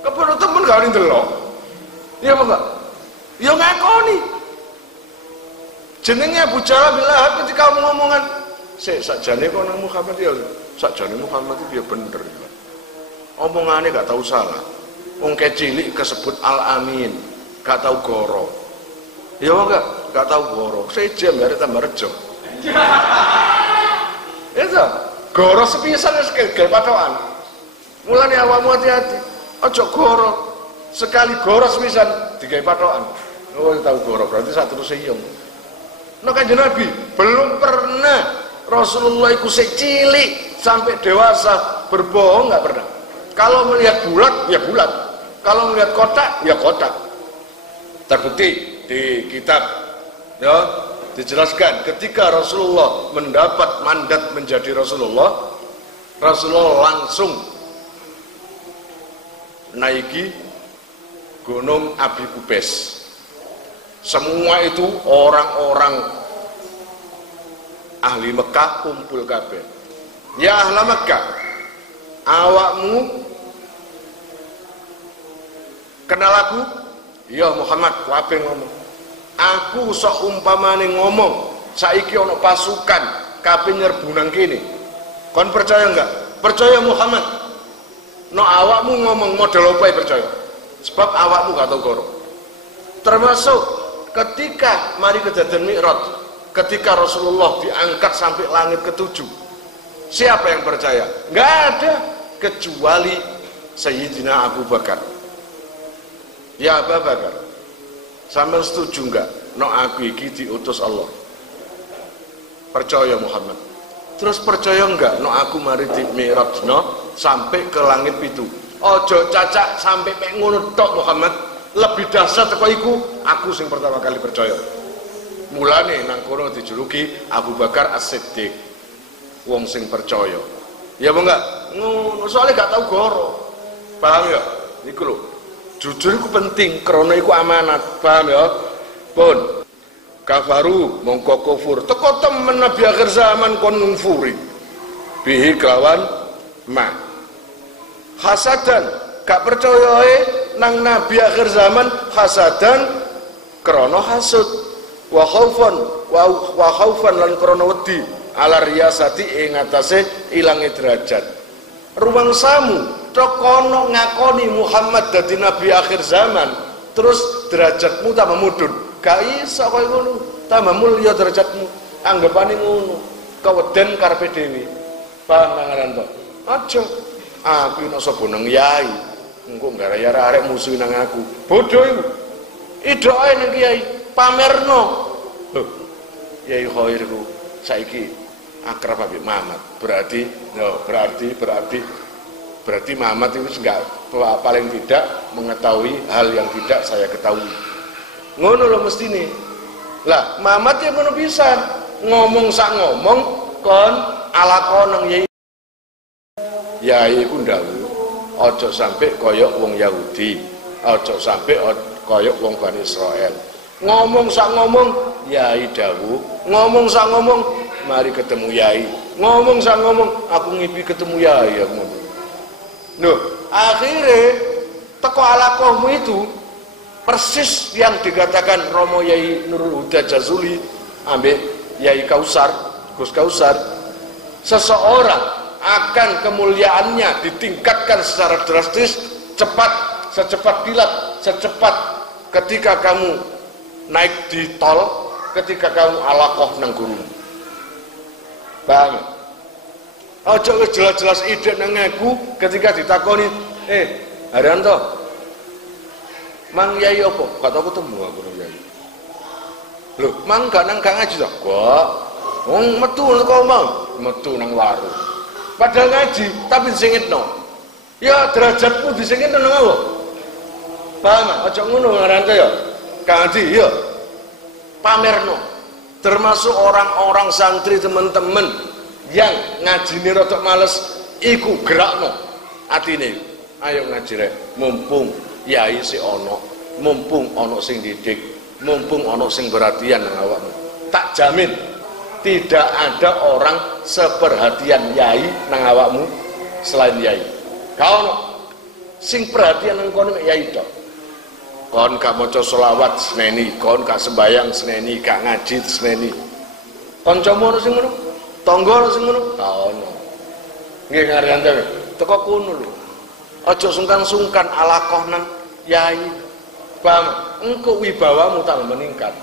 Kepala temen gak ndelok. Iya apa enggak? Ya ngakoni. Jenenge Abu Jahal bin Lahab ketika ngomongan, "Sik sakjane kok nang Muhammad ya, sakjane Muhammad itu ya bener." Omongane gak tahu salah. Wong kecilik kesebut Al-Amin, gak tahu goro. Ya apa enggak? Gak tahu goro. Sejam ya tambah rejo. Itu goro sepisan wis gegel patokan. Mulane awakmu hati-hati. Aja goro. Sekali goro sepisan digawe patokan. Oh, tahu goro berarti satu seyong. No Kanjeng Nabi belum pernah Rasulullah iku cilik sampai dewasa berbohong, enggak pernah. Kalau melihat bulat ya bulat. Kalau melihat kotak ya kotak. Terbukti di kitab ya dijelaskan ketika Rasulullah mendapat mandat menjadi Rasulullah langsung naiki Gunung Abi Kubais. Semua itu orang-orang ahli Mekah kumpul kabeh. Ya ahli Mekah, awakmu kenal aku? Ya Muhammad, kabeh ngomong. Aku sok umpamane ngomong saiki ana pasukan kabeh nyerbu nang kene. Kon percaya enggak? Percaya Muhammad. No awakmu ngomong model apa percaya? Sebab awakmu gak tau goro. Termasuk ketika mari kejadian Mi'raj, ketika Rasulullah diangkat sampai langit ke-7. Siapa yang percaya? Enggak ada kecuali Sayyidina Abu Bakar. Ya Abu Bakar, sampean setuju enggak? No aku iki diutus Allah. Percaya Muhammad. Terus percaya enggak? No aku mari di Mi'raj no sampai ke langit 7. Ojo cacak sampai mek ngono tok Muhammad. Lebih dahsyat teko iku aku sing pertama kali percaya. Mulane nang kono dijuluki Abu Bakar As-Siddiq. Wong sing percaya. Ya apa enggak? Ngono soalnya gak tau goro. Paham ya? Iku lho. Jujur iku penting krana iku amanat. Paham ya? Pun kafaru mongko kufur. Teko temen nabi akhir zaman kon ngfuri. Bihi kelawan ma. Hasadan gak percaya nang nabi akhir zaman hasadan krana hasud wa khaufan lan krana wedi ala riyasati ing atase ilange derajat. Ruang samu tokono ngakoni Muhammad dadi nabi akhir zaman terus derajatmu tambah mudhun. Gak iso koyo ngono, tambah mulya derajatmu. Anggapane ngono, keweden karepe dhewe. Paham pangaran to? Aja aku nek sapa nang yai, engko gara-gara arek musuh nang aku. Bodho iku. Idoke nang kiai pamerno. Lho, Yai Khairku saiki akrab ambek Mamat. Berarti Mamat itu enggak paling tidak mengetahui hal yang tidak saya ketahui. Ngono lho mestine. Lah, Mamat ya ngono pisan. Ngomong sak ngomong kon alakon nang yai. Yai ku ndawuh, aja sampai koyok wong Yahudi, aja sampai koyok wong Bani Israel. Ngomong sak ngomong, yai dawuh. Ngomong sak ngomong, mari ketemu yai. Ngomong sak ngomong, aku ngipi ketemu yai aku ngomong. Loh, akhirnya teko alakohmu itu persis yang dikatakan Romo Yai Nurul Huda Jazuli ambek Yai Kausar, Gus Kausar. Seseorang akan kemuliaannya ditingkatkan secara drastis, secepat kilat, secepat ketika kamu naik di tol, ketika kamu alakoh nang gunung. Paham? Ojo jelas-jelas ide nang aku ketika ditakoni, Haryanto, mang yai apa? Kata aku temu aku nang yai. Loh, mang gak ngaji toh? Kok? Wong metu kok mau, metu nang warung. Padahal ngaji, tapi disingitno. Ya derajatmu disingitno nang apa? Paham? Ojo ngono Haryanto ya. Ngaji ya. Pamerno. Termasuk orang-orang santri teman-teman yang ngajine rada males iku gerakno atine. Ayo ngaji rek, mumpung yai si ono, mumpung ono sing didik, mumpung ono sing perhatian nang awakmu. Tak jamin tidak ada orang seperhatian yai nang awakmu selain yai. Kau ono sing perhatian nang kono yai tok. Kon gak maca selawat seneni, kon gak sembayang seneni, gak ngaji seneni. Kancamu ono sing ngono? Tangga ono sing ngono? Ka ono. Nggih Haryanto, teko kono lho. Aja sungkan-sungkan alakoh nang yai. Paham? Engko wibawamu tambah meningkat.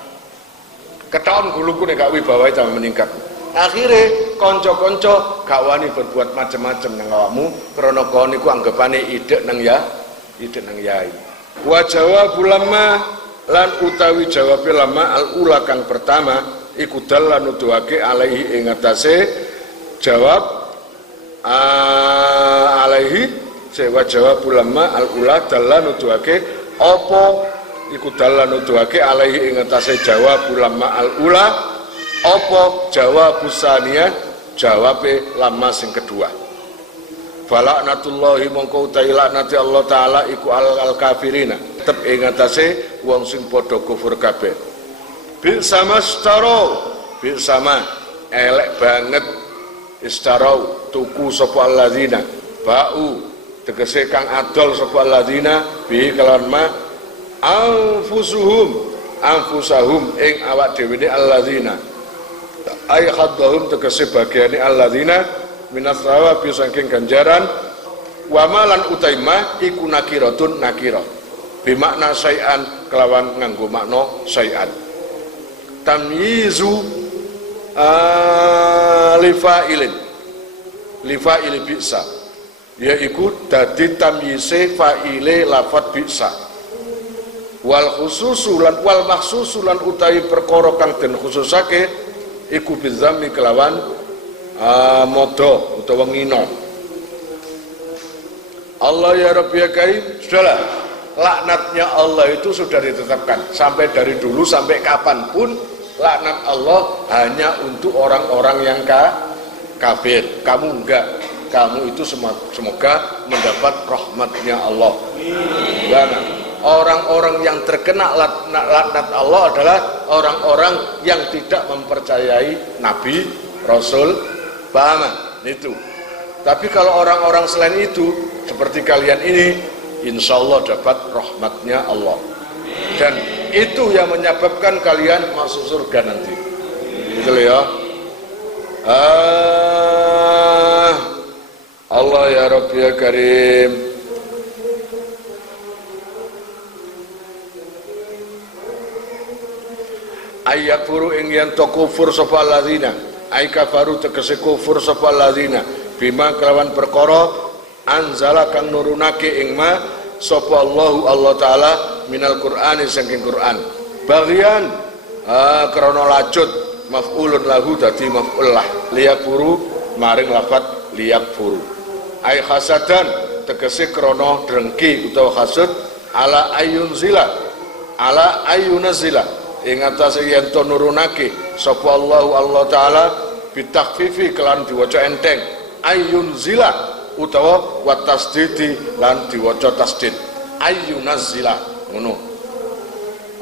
Ketahuan guluku nek gak wibawae tambah meningkat. Akhire kanca-kanca gak wani berbuat macam-macam nang awakmu krana kon niku anggapane idek nang yai. Wa jawabul lamma lan utawi jawabe lama al-ula kang pertama iku dalan nuduhake alaihi ing atase jawab alaihi sewa jawabul lamma al-ula dalan nuduhake apa iku dalan nuduhake alaihi ing atase jawabul lamma al-ula apa jawabus saniyah jawabe lama sing kedua. Falaknatullahi mongko utahi laknati Allah taala iku al-kafirina tetep ing atase wong sing padha kufur kabeh. Bil sama staro, bil sama elek banget istarau tuku sapa alladzina ba'u tegese kang adol sapa alladzina bi kelawan ma anfusahum ing awak dhewe ne alladzina ay khaddahum tegese bagiane alladzina minas sawabi saking ganjaran wa malan utaima iku nakiratun nakira bimakna syai'an kelawan nganggo makna syai'an tamyizu lifa'ili bisa yaiku dadi tamyize fa'ile lafat bisa wal khususulan wal maksusulan utawi perkara kang den khususake iku bizammi kelawan modo utawa ngino. Allah ya Rabbi ya Karim, sudahlah, laknatnya Allah itu sudah ditetapkan sampai dari dulu sampai kapanpun laknat Allah hanya untuk orang-orang yang kafir. Kamu enggak, kamu itu semoga mendapat rahmatnya Allah. Karena orang-orang yang terkena laknat Allah adalah orang-orang yang tidak mempercayai Nabi, Rasul. Paham? Itu. Tapi kalau orang-orang selain itu seperti kalian ini, insya Allah dapat rahmatnya Allah. Dan itu yang menyebabkan kalian masuk surga nanti. Gitu ya. Allah ya Rabbi ya Karim. Ayakfuru ing yen to kufur sapa alladzina ai kafaru tegese kufur sapa alladzina bima kelawan perkara anzala kang nurunake ing ma sapa Allah taala minal Qur'ani saking Qur'an bagian krana lacut maf'ulun lahu dadi maf'ul lah liyakfuru maring lafat liyakfuru ai hasadan tegese krana drengki utawa hasud ala ayunzila ing atase yen to nurunake sapa Allah taala bitakfifi kelan diwaca enteng ayunzila utawa wa tasdidi lan diwaca tasdid ayunazila ngono.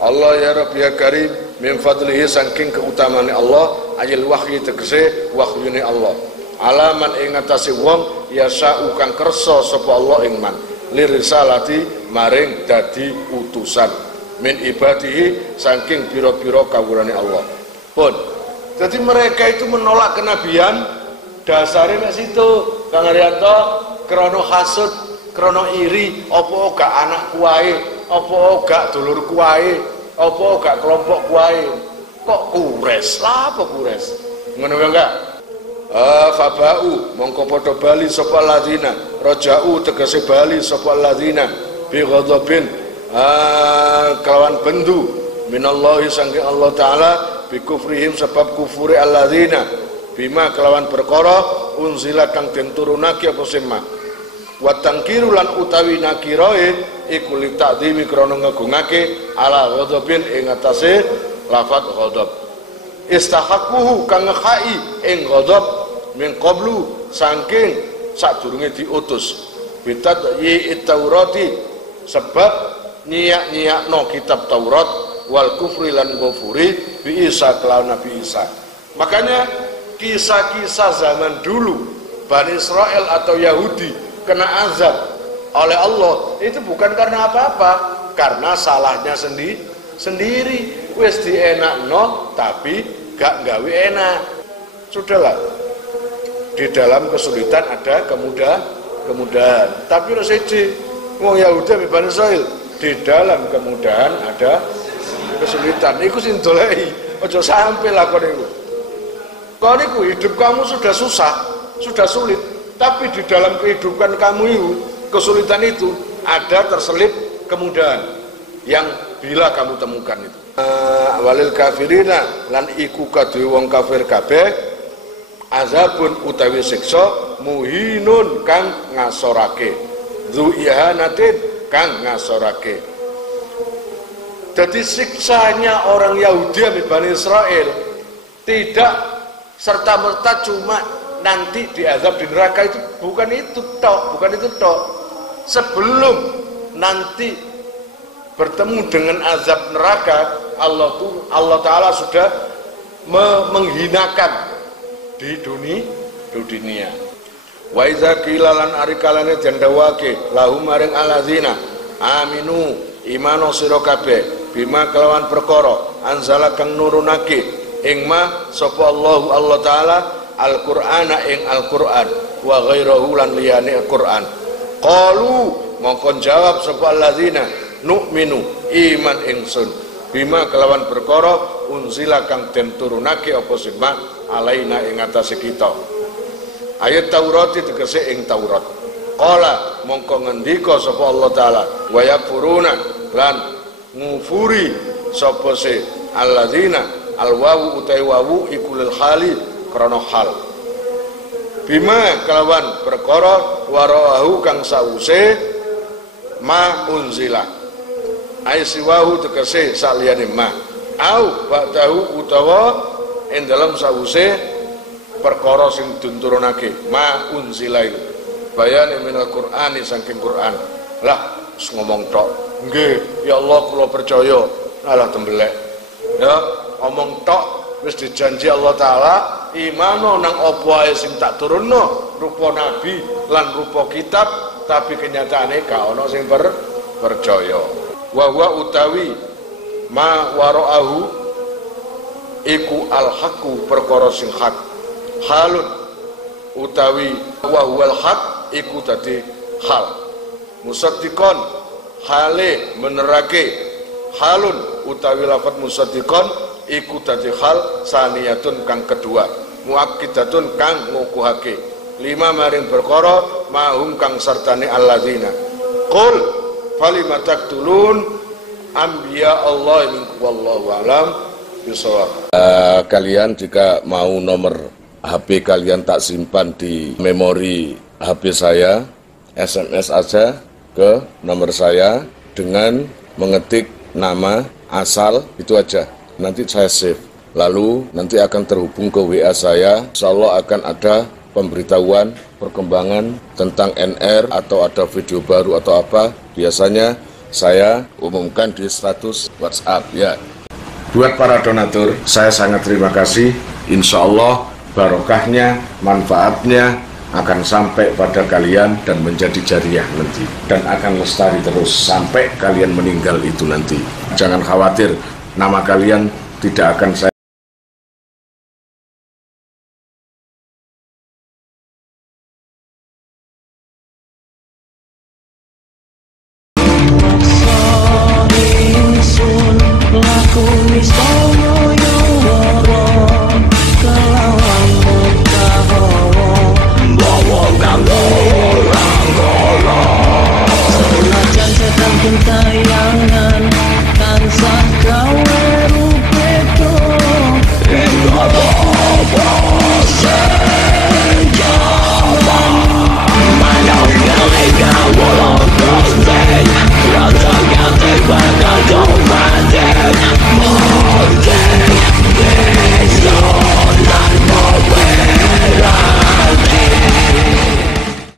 Allah ya Rabbi ya Karim min fadlihi saking keutamaane Allah ayil wahyi tegese wahyune Allah alaman ing atase wong yasau kang kersa sapa Allah ing man lirisalati maring dadi utusan min ibadihi saking pira-pira kawulane Allah pun. Jadi mereka itu menolak kenabian Dasare nek situ Kang Haryanto krana hasud, krana iri, apa gak anakku wae, apa gak dulurku wae, apa gak kelompokku wae. Kok kures? Lah apa kures? Ngono ya enggak? Fabau mongko padha bali sapa ladina, rajau tegese bali sapa ladina bi ghadabin kelawan bendu minallahi saking Allah taala bi kufrihim sebab kufure alladzina bima kelawan perkara unzila kang den turunake apa sema wa tangkiru lan utawi nakirae iku li ta'dhimi krana ngagungake ala ghadabin ing atase lafaz ghadab istahaqquhu kang ngekhai ing ghadab min qablu saking sadurunge diutus bitat yi taurati sebab nyiak-nyiakno kitab Taurat wal kufri lan kufuri bi Isa kelawan Nabi Isa. Makanya kisah-kisah zaman dulu Bani Israel atau Yahudi kena azab oleh Allah itu bukan karena apa-apa, karena salahnya sendiri wis dienakno tapi gak gawe enak. Sudahlah, di dalam kesulitan ada kemudahan. Tapi seje wong Yahudi ambek Bani Israil di dalam kemudahan ada kesulitan. Iku sing doleki, aja sampai lakon iku. Kau niku hidup kamu sudah susah, sudah sulit, tapi di dalam kehidupan kamu itu, kesulitan itu ada terselip kemudahan yang bila kamu temukan itu. Walil kafirina lan iku kadhe wong kafir kabeh azabun utawi siksa muhinun kang ngasorake dzu ihanatin kang ngasorake. Jadi siksanya orang Yahudi ambek Bani Israel tidak serta-merta cuma nanti diazab di neraka, itu bukan itu tok. Sebelum nanti bertemu dengan azab neraka, Allah Ta'ala sudah menghinakan di dunia. Wa iza qila lan arikalane jandawake lahum maring alladzina aminu imano sira kabeh bima kelawan perkara anzala kang nurunake ing ma sapa Allah Ta'ala Al-Qur'ana ing Al-Qur'an wa ghairahu lan liyane Al-Qur'an qalu mongkon jawab sapa alladzina nu'minu iman ingsun bima kelawan perkara unzila kang den turunake apa sima alaina ing atase kita. Ayat Taurat tegese ing Taurat. Qala mongko ngendika sapa Allah Taala wa yakfuruna lan ngufuri sapa se alladzina alwawu utai wawu iku lil hali krana hal. Bima kelawan perkara warahu kang sause ma unzila. Ai siwahu tegese saliyane ma au ba'dahu utawa ing dalam sause perkara sing diturunake ma unzila itu bayane minal Qur'ani saking Qur'an. Lah wis ngomong tok nggih ya Allah kula percaya alah tembelek ya omong tok wis dijanji Allah Taala imano nang apa ae sing tak turunno rupa nabi lan rupa kitab tapi kenyataane gak ana sing percaya. Wa utawi ma waraahu iku al-haqqu perkara sing hak halun utawi wa huwal haq iku dadi hal musaddiqon hale menerake halun utawi lafaz musaddiqon iku dadi hal saniyatun kang kedua muakkidatun kang ngukuhake lima maring perkara mahum kang sartane alladzina qul falima taqtulun anbiya Allah wallahu alam bisawab. Kalian jika mau nomor HP kalian tak simpan di memori HP saya, SMS aja ke nomor saya dengan mengetik nama asal itu aja. Nanti saya save. Lalu nanti akan terhubung ke WA saya. Insyaallah akan ada pemberitahuan perkembangan tentang NR atau ada video baru atau apa. Biasanya saya umumkan di status WhatsApp ya. Buat para donatur, saya sangat terima kasih. Insya Allah barokahnya, manfaatnya akan sampai pada kalian dan menjadi jariah nanti. Dan akan lestari terus sampai kalian meninggal itu nanti. Jangan khawatir, nama kalian tidak akan saya